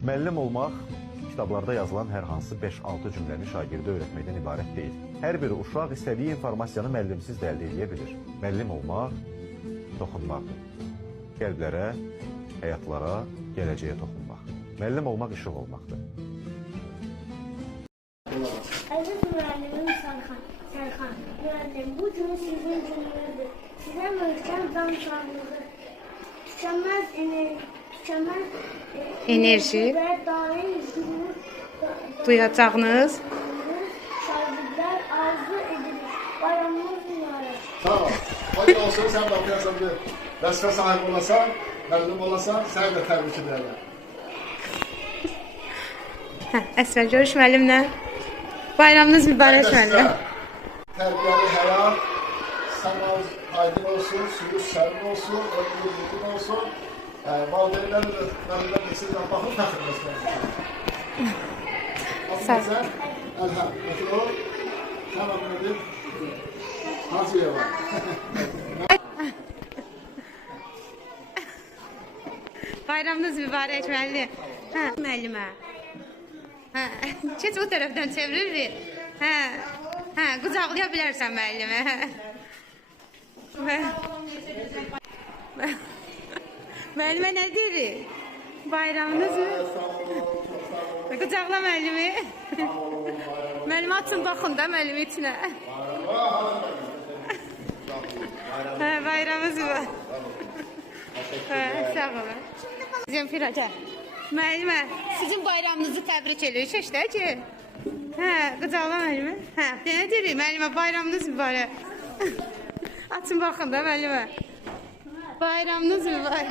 Müəllim olmaq kitablarda yazılan hər hansı 5-6 cümləni şagirdə öyrətməkdən ibarət deyil. Hər bir uşaq istədiyi informasiyanı müəllimsiz də əldə edə bilir. Müəllim olmaq toxunmaqdır. Qəlblərə, həyatlara, gələcəyə toxunmaq. Müəllim olmaq işıq olmaqdır. Əziz müəllimim Sərxan, müəllim, bu gün sizin gününüzdür. Sizə möhkəm can sağlığı, tükənməz enerji və daim günü duyacağınız şagirdlər arzu edilir. Bayramınız mübarək. Sağ ol. Hayırlı olsun, sen de okuyasan bir vəzifə sahibi olasan, müəllim olasan, səni də təbrik edirəm. Əsrər görüş müəllimlə. Bayramınız mübarək müəllim. Tərbiyəli həyat, sana aydın olsun, suyu sərin olsun, ömrü mümkün olsun. Valideynlərlə də müəllimlər də sizlə baxın, fəxr etsinlər. Sağ ol. Sən, Əlhəm, oturur, tamam edib, Hacıya var. Bayramınız mübarək müəllim. Hə, müəllimə. Hə, keç o tərəfdən çevirir bir. Hə, hə, qucaqlaya bilərsən müəllimi. Müəllimə nə deyir? Bayramınız mı? Qucaqla müəllimi. Müəllimə açın, baxın da müəllimi içinə. Hə, bayramınız mı? Hə, sağ olun. Zemfira, gəl. Müəllimə, sizin bayramınızı təbrik edirik işte ki. Hə, qucaqla müəllimi. Hə, nə deyirik müəllimə, bayramınız mübarək. Açın, baxın da müəllimə. Bayramınız mübarək.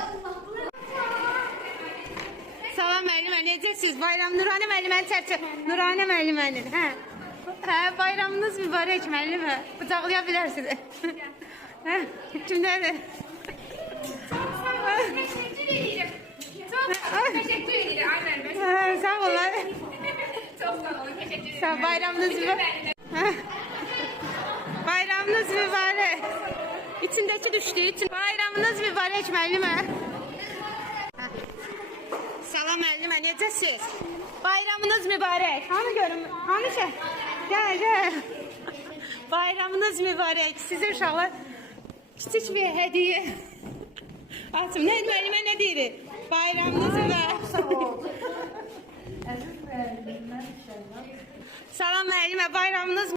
Salam müəllimə, necəsiniz? Bayram Nuranə müəllimənin çərçə. Nuranə müəllimənin, hə. Hə, bayramınız mübarək müəllimə. Qucaqlaya bilərsiniz. Hə, kimdədir? Teşekkür ederim. Çok teşekkür ederim. Aynen. Hə, sağ olun. Çok sağ olun. Teşekkür ederim. Sağ bayramınız mübarək. Hə. Bayramınız mübarək. İçindəki düşdüyü üçün bayramınız mübarək müəllimə. Salam müəllimə, necəsiz? Bayramınız mübarək. Hanı görüm? Hanı şey? Gəl, gəl. Bayramınız mübarək. Sizə uşaqlar kiçik bir hədiyyə. Açım, nə müəllimə nə deyir? Bayramınız mübarək. Salam müəllimə, bayramınız